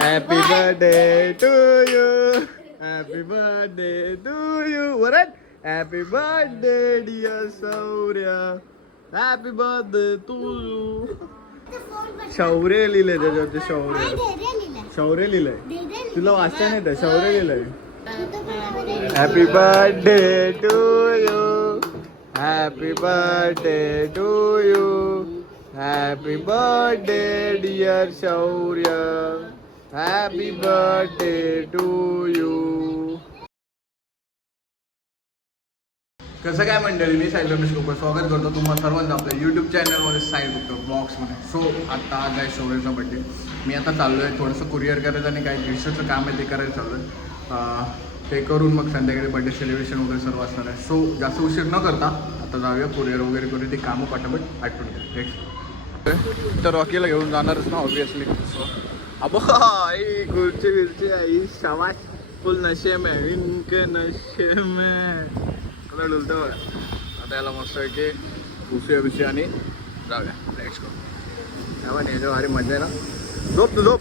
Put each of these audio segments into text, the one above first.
Happy birthday to you. Happy birthday to you. Varad happy birthday dear Shaurya. Happy birthday to you. Shaurya लिहिलंय त्याच्यावरती. शौर्य लिहिलंय. तुला वाचता नाही तर शौर्य लिहिलंय. Happy birthday to you. Happy birthday to you. Happy birthday dear Shaurya. Happy birthday to you. कसं काय मंडळी, मी साहिल रमेश कोपर स्वागत करतो तुम्हाला सर्वांचं आपल्या यूट्यूब चॅनलमध्ये साहिल बुक ब्लॉग्समध्ये. सो आता आज आहे शौर्याचा बड्डे. मी आता चाललो आहे थोडंसं कुरिअर करायचं आणि काही गिफ्टचं काम आहे ते करायला चाललो आहे. ते करून मग संध्याकाळी बड्डे सेलिब्रेशन वगैरे सर्व असणार आहे. सो जास्त उशीर न करता आता जाऊया कुरिअर वगैरे करून ती कामं पटापट आटपून घ्या. नेक्स्ट तर रॉकीला घेऊन जाणारच ना ऑब्विसली. सो अब आई गुलची बिलची आई शाबाश. फुल नशे में इनके नशे में आता डुलतं बघा. आता याला मस्त आहे की पुसूया बिसूया आणि जाऊया नेक्स्ट करू. तेव्हा नेतो भारी मजा आहे ना. झोप तू झोप.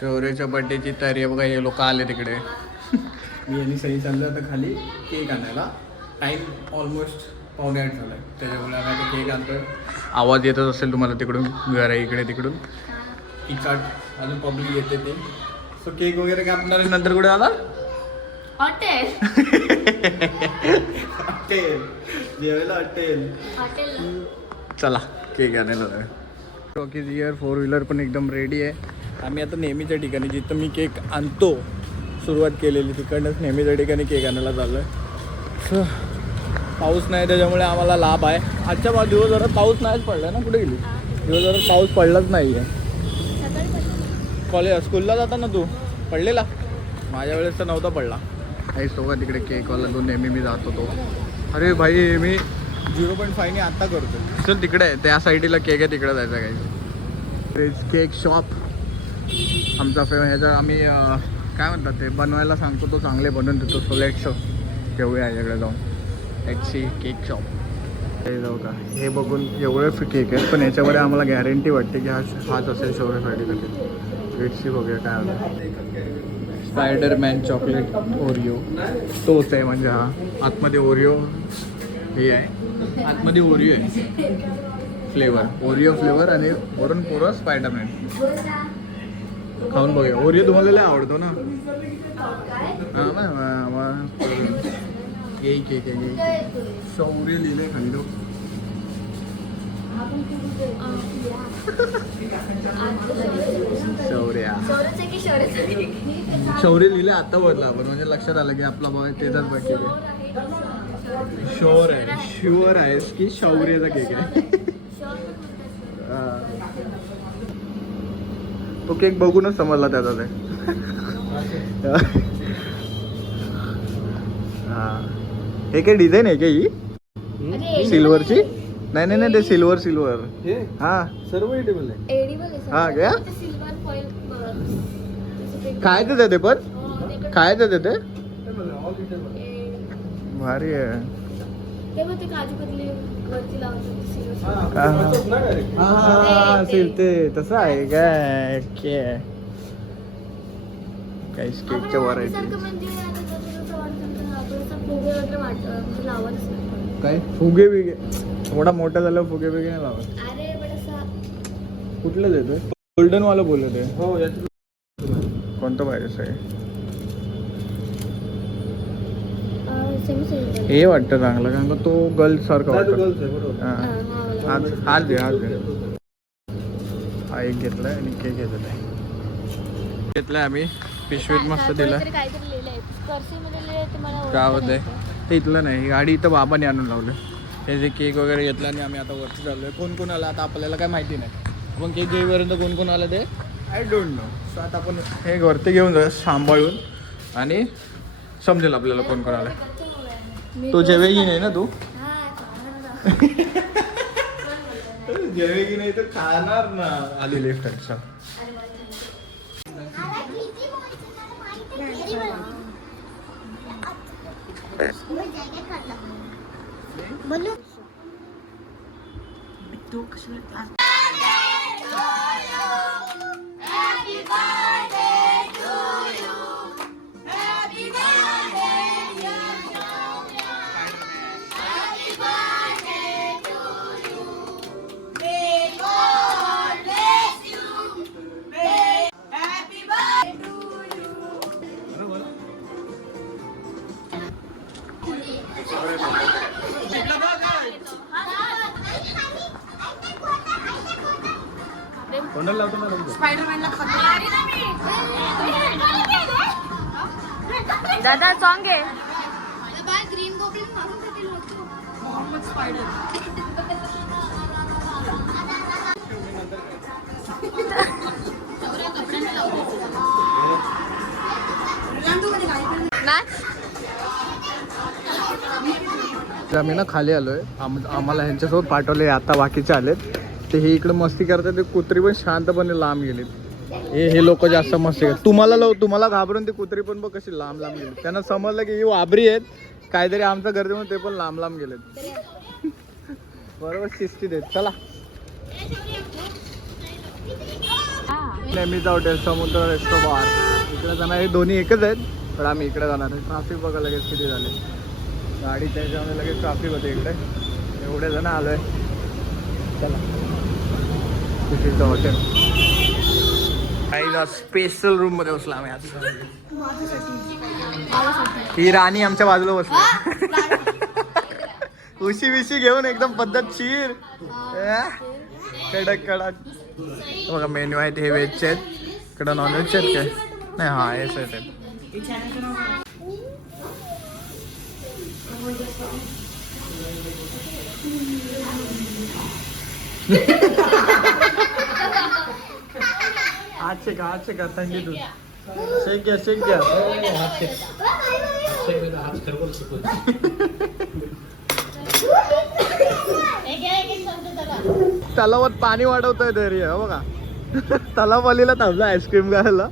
शौर्याच्या बड्डेची तयारी आहे बघा. हे लोक आले तिकडे. मी आणि सही चाललो आता खाली केक आणायला. टाईम ऑलमोस्ट 7:45 झाला आहे. त्याच्यामुळे आम्ही आता केक आणतो. आवाज येतच असेल तुम्हाला तिकडून. घर आहे इकडे तिकडून. इचाट अजून पब्लिक येते ते. सो केक वगैरे कापणार नंतर कुठे आला. हॉटेल हॉटेल जेवायला हॉटेल. चला केक आणायला जाऊया. रॉकीज इयर 4 व्हीलर पण एकदम रेडी आहे. आम्ही आता नेहमीच्या ठिकाणी जिथं मी केक आणतो सुरुवात केलेली तिकडनंच नेहमीच्या ठिकाणी केक आणायला चाललो आहे. पाऊस नाही त्याच्यामुळे आम्हाला लाभ आहे. आजच्या दिवसभरात पाऊस नाहीच पडला ना. कुठे गेली दिवसभरात पाऊस पडलाच नाही आहे. कॉलेज स्कूलला जाताना तू पडलेला. माझ्या वेळेस तर नव्हता पडला. काही सोबत तिकडे केकवाला जो नेहमी मी जात होतो. अरे भाई मी 0.5 ने आत्ता करतो. चल तिकडे आहे त्या साईडला केक आहे तिकडे जायचं काही. केक शॉप आमचा ह्याचा आम्ही काय म्हणतात ते बनवायला सांगतो तो चांगले बनवून देतो. सो लेट्स घेऊया याच्याकडे जाऊन. एक्सी केक शॉप हे जाऊ का. हे बघून एवढे केक आहेत पण याच्यामध्ये आम्हाला गॅरंटी वाटते की हाच असेल शौर्यासाठी कधी. एक्सी बघूया काय आलं. स्पायडरमॅन चॉकलेट ओरिओ तोच आहे म्हणजे हा. आतमध्ये ओरिओ हे आहे. आतमध्ये ओरिओ आहे फ्लेवर. ओरिओ फ्लेवर आणि वरून पुरं स्पायडरमॅन. खाऊन बघूया. ओरिओ तुम्हाला लय आवडतो ना. ये केक आहे. शौर्य लिहिलंय खाली तो. शौर्य लिहिले आता बदला आपण म्हणजे लक्षात आलं की आपला भाऊ तेच बाकी आहे. शोर आहे. शुअर आहेस की शौर्याचा केक आहे. तो केक बघूनच समजला त्याचा ते. हे काय डिझाईन आहे का ही सिल्वरची. नाही नाही नाही ते सिल्वर हा सर्व एडिबल आहे. हा क्या खायचं ते पण खायचं ते भारी आहे. ते तसं आहे काय काही केकच्या व्हरायटी. काय फुगे बिगे थोडा मोठा झाला फुगे बिगे नाही लावत. कुठलं देतोय. गोल्डन वाला बोलत आहे. हो कोणतं पाहिजे आहे. हे वाटतं चांगलं कारण का तो गर्ल्स सारखा वाटतं. हाच दे हा एक घेतलाय आणि केक घेतलाय आम्ही. पिशवीत मस्त दिला. काय होतंय ते इथलं नाही. ही गाडी इथं बाबाने आणून लावलं. हे जे केक वगैरे घेतला आणि आम्ही आता वरती चाललोय. कोण कोण आला आता आपल्याला काय माहिती नाही. आपण केक घेईपर्यंत कोण कोण आलं ते आय डोंट नो. सो आता आपण हे वरती घेऊन जाऊ सांभाळून आणि समजेल आपल्याला कोण कोण आलं. तो जेवेगी नाही ना तू. जेवेगी नाही तर खाणार ना. आली लेफ्ट अच्छा. बोलो तो कशाला स्पायडरमॅनला दादा सॉन्ग आहे ग्रीन गोब्लिन मारून टाकेल होतो. मोहम्मद स्पायडर आम्ही ना खाली आलोय आम्हाला ह्यांच्यासोबत पाठवले आता बाकीचे आलेत ते हे इकडे मस्ती करतात ते कुत्री पण शांतपणे लांब गेलेत हे लोक जास्त मस्ती करतात तुम्हाला घाबरून ते कुत्री पण बघ कशी लांब लांब गेले त्यांना समजलं की ही वाबरी आहेत काहीतरी आमचं गर्दी म्हणून ते पण लांब लांब गेलेत बरोबर शिस्तीत आहेत चला नेहमीचा हॉटेल समुद्र रेस्टो बार इकडे जाणार हे दोन्ही एकच आहेत पण आम्ही इकडे जाणार आहे ट्राफिक बघा लगेच किती झाले गाडी त्याच्यामुळे लगेच ट्राफिक होते इकडे एवढे जण आलोय चला खुशीचं हॉटेल काही स्पेशल रूम मध्ये बसला आम्ही आज ही राणी आमच्या बाजूला बसली उशी विशी घेऊन एकदम पद्धतशीर कडक कडक बघा मेन्यू आहेत हे व्हेजचे आहेत इकडं नॉनव्हेजचे आहेत काय नाही हा हेच आहेत आज का थंडी दूध शेक घ्या तलावात पाणी वाढवतोय तरी बघा तलावलीला थांबला आईस्क्रीम घ्यायला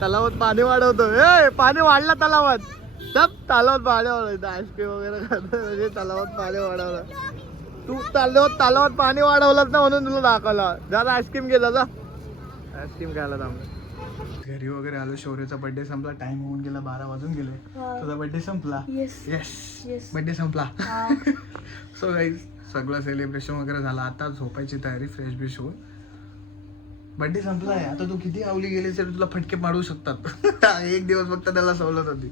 तलावात पाणी वाढवतोय पाणी वाढलं तलावात सब तलावात पाणी वाढवलं आईस्क्रीम वगैरे खात म्हणजे तलावात पाणी वाढवलं तू तलावात पाणी वाढवलंच ना म्हणून तुला दाखवलं जरा आईस्क्रीम गेला जा आईस्क्रीम खायला थांबलं घरी वगैरे आलो शौर्यचा बर्थडे संपला टाइम होऊन गेला 12 वाजून गेले तुझा बर्थडे संपला येस बर्थडे संपला सो गाईज सगळं सेलिब्रेशन वगैरे झालं आता झोपायची तयारी फ्रेश बिश होऊन बर्थडे संपलाय आता तू किती आवली गेली तर तुला फटके पाडू शकतात एक दिवस फक्त त्याला सवलत होती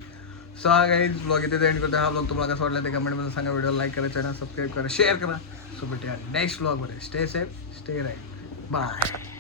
सो गाईज ब्लॉग इथे एंड करतो हा ब्लॉग तुम्हाला कसं वाटला ते कमेंटमध्ये सांगा व्हिडिओ लाईक करा चॅनल सबस्क्राईब करा शेअर करा सो भेटूया नेक्स्ट ब्लॉगमध्ये stay safe stay right bye